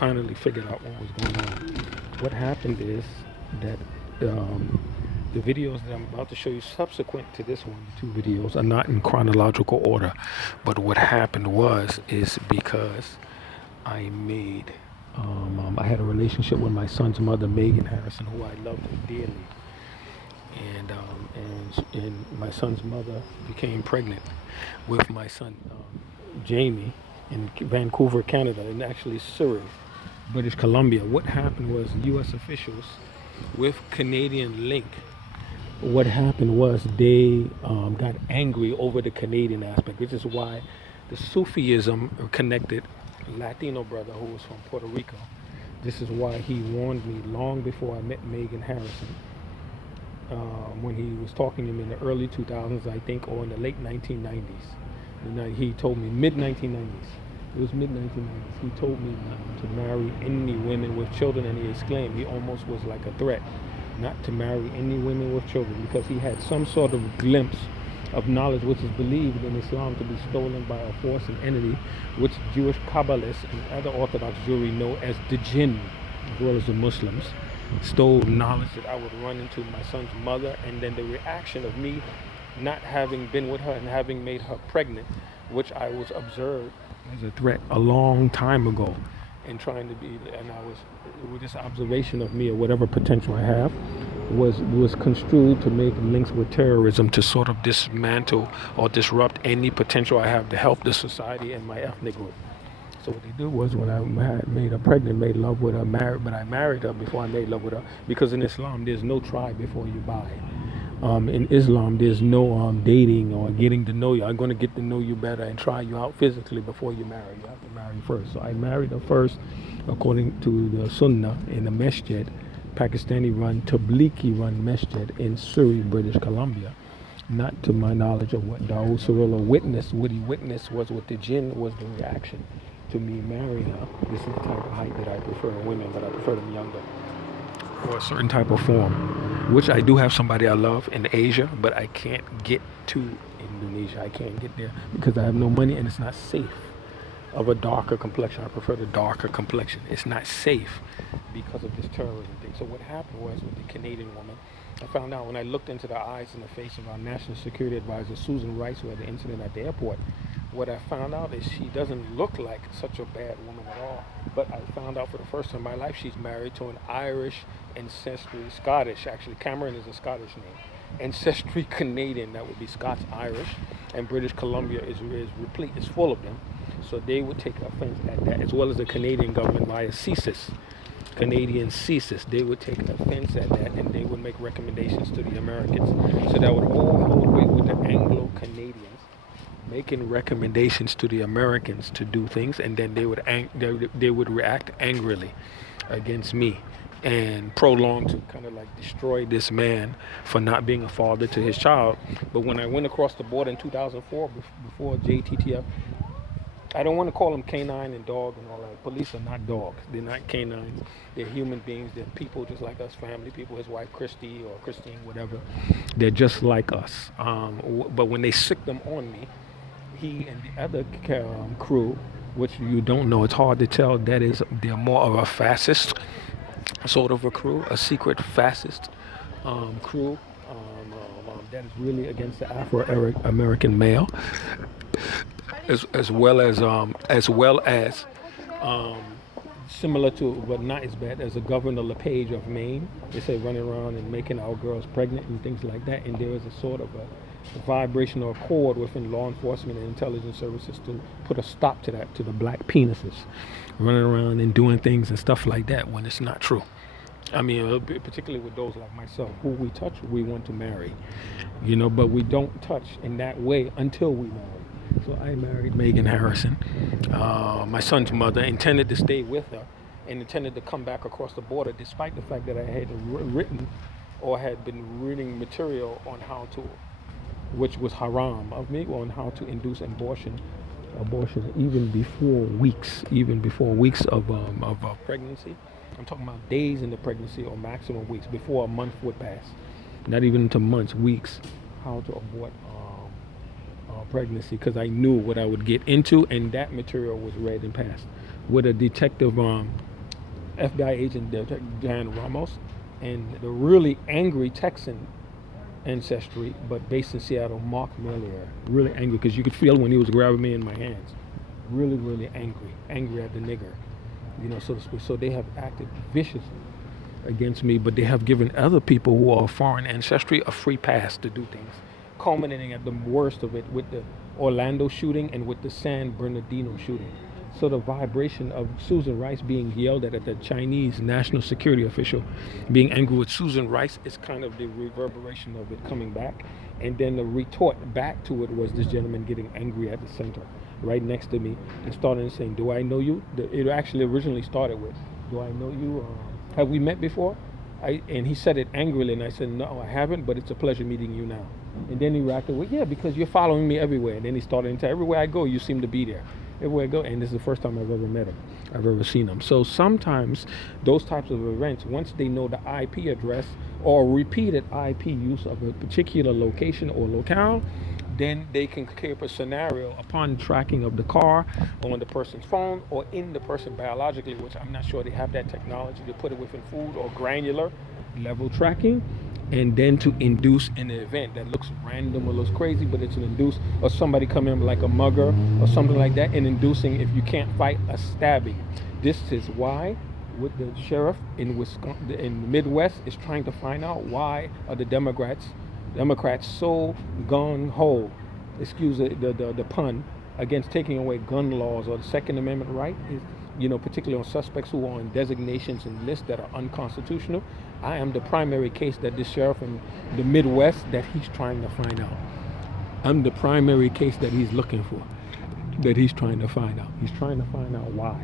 finally figured out what was going on. What happened is that the videos that I'm about to show you subsequent to this one, the two videos, are not in chronological order. But what happened is because I had a relationship with my son's mother, Megan Harrison, who I loved dearly. And my son's mother became pregnant with my son, Jamie, in Vancouver, Canada, and actually Surrey, British Columbia. What happened was U.S. officials with Canadian link, what happened was they got angry over the Canadian aspect, which is why the Sufism connected Latino brother who was from Puerto Rico. This is why he warned me long before I met Megan Harrison. When he was talking to me in the early 2000s, I think, or in the late 1990s. And he told me, mid-1990s. It was mid-1990s. He told me not to marry any women with children, and he exclaimed, he almost was like a threat, not to marry any women with children, because he had some sort of glimpse of knowledge which is believed in Islam to be stolen by a force and entity which Jewish Kabbalists and other Orthodox Jewry know as the jinn, as well as the Muslims, stole knowledge that I would run into my son's mother, and then the reaction of me not having been with her and having made her pregnant, which I was observed as a threat a long time ago, and trying to be, and I was, with this observation of me or whatever potential I have, was construed to make links with terrorism to sort of dismantle or disrupt any potential I have to help the society and my ethnic group. So what they do was, when I made her pregnant, made love with her, but I married her before I made love with her, because in Islam there's no try before you buy. In Islam there's no dating or getting to know you. I'm going to get to know you better and try you out physically before you marry. You have to marry first. So I married her first, according to the Sunnah, in the masjid, Pakistani-run, Tablighi-run masjid in Surrey, British Columbia. Not to my knowledge of what Dawood Cirillo witnessed. What he witnessed was with the jinn was the reaction to me marrying her. This is the type of height that I prefer in women, but I prefer them younger, or a certain type of form, which I do have somebody I love in Asia, but I can't get to Indonesia. I can't get there because I have no money, and it's not safe. Of a darker complexion, I prefer the darker complexion. It's not safe because of this terrorism thing. So what happened was, with the Canadian woman, I found out when I looked into the eyes and the face of our National Security Advisor, Susan Rice, who had the incident at the airport, what I found out is she doesn't look like such a bad woman at all. But I found out for the first time in my life she's married to an Irish ancestry, Scottish, actually Cameron is a Scottish name, ancestry Canadian, that would be Scots-Irish, and British Columbia is replete, is full of them. So they would take offense at that, as well as the Canadian government via CSIS, Canadian CSIS. They would take offense at that, and they would make recommendations to the Americans. So that would all hold weight with the Anglo-Canadians, making recommendations to the Americans to do things, and then they would react angrily against me and prolong to kind of like destroy this man for not being a father to his child. But when I went across the border in 2004, before JTTF, I don't want to call them canine and dog and all that. Police are not dogs. They're not canines. They're human beings. They're people just like us, family people. His wife, Christy, or Christine, whatever. They're just like us. But when they sick them on me, he and the other crew, which you don't know, it's hard to tell, they're more of a fascist sort of a crew, a secret fascist crew that is really against the Afro-American male, as well as similar to, but not as bad as, a Governor LePage of Maine. They say running around and making our girls pregnant and things like that. And there is a sort of a vibrational accord within law enforcement and intelligence services to put a stop to that, to the black penises running around and doing things and stuff like that when it's not true. I mean, particularly with those like myself, who we touch, we want to marry, but we don't touch in that way until we marry. So I married Megan Harrison. My son's mother intended to stay with her and intended to come back across the border, despite the fact that I had written or had been reading material on how to, which was haram of me, on how to induce abortion even before weeks of pregnancy. I'm talking about days in the pregnancy, or maximum weeks, before a month would pass. Not even into months, weeks, how to abort pregnancy, because I knew what I would get into, and that material was read and passed. With a detective FBI agent Dan Ramos, and the really angry Texan ancestry, but based in Seattle, Mark Melier. Really angry because you could feel when he was grabbing me in my hands. Really, really angry at the nigger, so to speak. So they have acted viciously against me, but they have given other people who are foreign ancestry a free pass to do things, culminating at the worst of it with the Orlando shooting and with the San Bernardino shooting. So the vibration of Susan Rice being yelled at the Chinese national security official, being angry with Susan Rice, is kind of the reverberation of it coming back. And then the retort back to it was this gentleman getting angry at the center, right next to me, and started saying, "Do I know you?" It actually originally started with, "Do I know you? Have we met before?" And he said it angrily, and I said, "No, I haven't, but it's a pleasure meeting you now." And then he reacted with, "Yeah, because you're following me everywhere." And then he started into, "Everywhere I go, you seem to be there. Everywhere I go." And this is the first time I've ever met him. I've ever seen him. So sometimes those types of events, once they know the IP address or repeated IP use of a particular location or locale, then they can create a scenario upon tracking of the car on the person's phone or in the person biologically, which I'm not sure they have that technology to put it within food or granular level tracking, and then to induce an event that looks random or looks crazy, but it's an induce, or somebody come in like a mugger or something like that, and inducing, if you can't fight, a stabbing. This is why with the sheriff in Wisconsin, in the Midwest, is trying to find out why are the Democrats so gung-ho, excuse the pun, against taking away gun laws or the Second Amendment right, is, particularly on suspects who are on designations and lists that are unconstitutional. I am the primary case that this sheriff in the Midwest that he's trying to find out. I'm the primary case that he's looking for, that he's trying to find out. He's trying to find out why,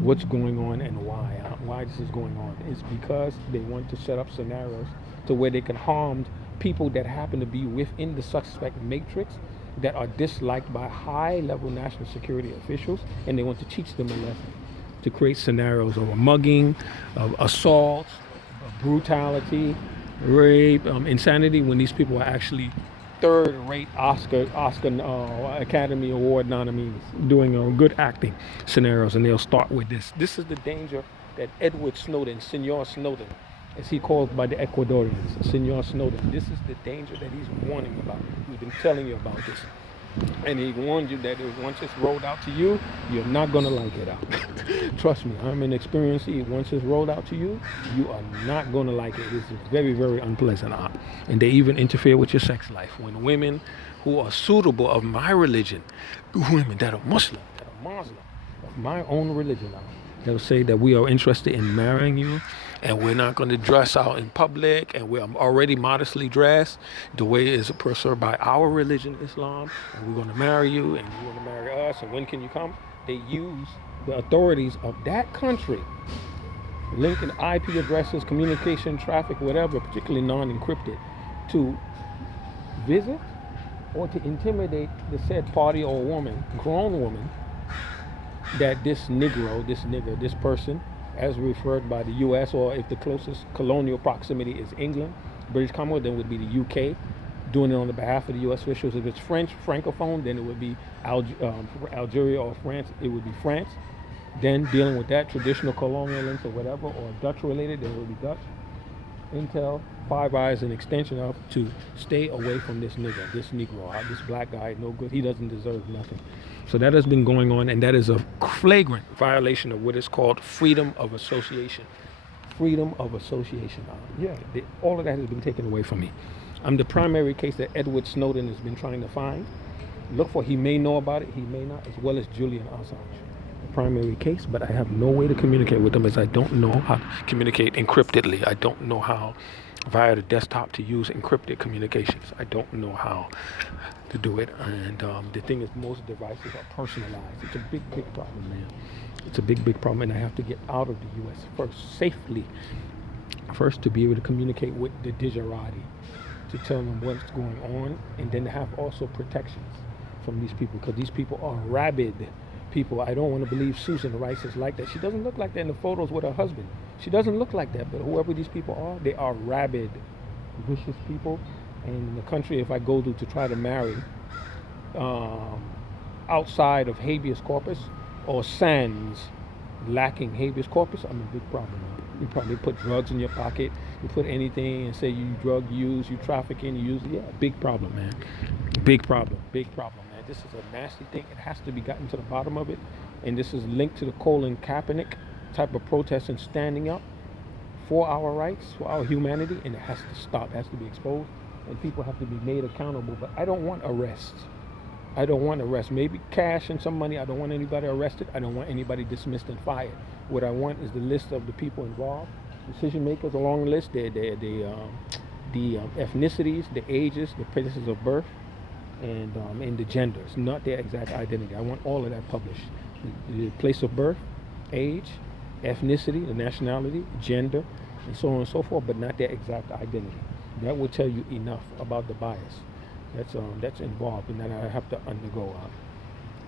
what's going on, and why this is going on. It's because they want to set up scenarios to where they can harm people that happen to be within the suspect matrix that are disliked by high-level national security officials, and they want to teach them a lesson, to create scenarios of a mugging, of assault, of brutality, rape, insanity, when these people are actually third-rate Oscar Academy Award nominees doing good acting scenarios, and they'll start with this. This is the danger that Edward Snowden, Senor Snowden, as he called by the Ecuadorians, Senor Snowden. This is the danger that he's warning about. He's been telling you about this. And he warned you that once it's rolled out to you, you're not going to like it out. Trust me, I'm an experienced. Once it's rolled out to you, you are not going to like it. It's very, very unpleasant. And they even interfere with your sex life. When women who are suitable of my religion, women that are Muslim, of my own religion, they'll say that we are interested in marrying you, and we're not going to dress out in public, and we're already modestly dressed the way it is prescribed by our religion, Islam, and we're going to marry you, and you're going to marry us, and when can you come? They use the authorities of that country, linking IP addresses, communication, traffic, whatever, particularly non-encrypted, to visit or to intimidate the said party or woman, grown woman, that this nigger, this person, as referred by the U.S., or if the closest colonial proximity is England, British Commonwealth, then it would be the U.K. doing it on the behalf of the U.S. officials. If it's French, Francophone, then it would be Algeria or France, it would be France. Then dealing with that, traditional colonial links or whatever, or Dutch related, then it would be Dutch. Intel, Five Eyes, an extension of, to stay away from this nigger, this Negro, this black guy, no good, he doesn't deserve nothing. So that has been going on, and that is a flagrant violation of what is called freedom of association. Freedom of association. All of that has been taken away from me. I'm the primary case that Edward Snowden has been trying to find. Look for, he may know about it, he may not, as well as Julian Assange. The primary case, but I have no way to communicate with them, as I don't know how to communicate encryptedly. I don't know how via the desktop to use encrypted communications. I don't know how to do it, and the thing is, most devices are personalized. It's a big problem, man. It's a big problem, and I have to get out of the U.S. first, safely, first to be able to communicate with the DIGNITIES, to tell them what's going on, and then to have also protections from these people, because these people are rabid people. I don't want to believe Susan Rice is like that. She doesn't look like that in the photos with her husband. She doesn't look like that, but whoever these people are, they are rabid, vicious people. And in the country, if I go to try to marry outside of habeas corpus or sans lacking habeas corpus, I'm a big problem. You probably put drugs in your pocket, you put anything and say you drug use, you trafficking, you use, yeah, big problem, man. Big problem, man. This is a nasty thing. It has to be gotten to the bottom of it. And this is linked to the Colin Kaepernick type of protest and standing up for our rights, for our humanity, and it has to stop, it has to be exposed, and people have to be made accountable. But I don't want arrests. I don't want arrests. Maybe cash and some money. I don't want anybody arrested. I don't want anybody dismissed and fired. What I want is the list of the people involved, decision makers along the list, the ethnicities, the ages, the places of birth, and the genders, not their exact identity. I want all of that published. The place of birth, age, ethnicity, the nationality, gender, and so on and so forth, but not their exact identity. That will tell you enough about the bias that's involved, and that I have to undergo,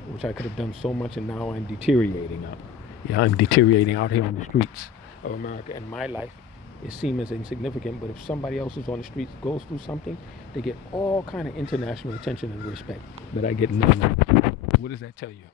which I could have done so much, and now I'm deteriorating. Yeah, I'm deteriorating out here on the streets of America, and my life it seems as insignificant, but if somebody else is on the streets goes through something, they get all kind of international attention and respect, but I get none. What does that tell you?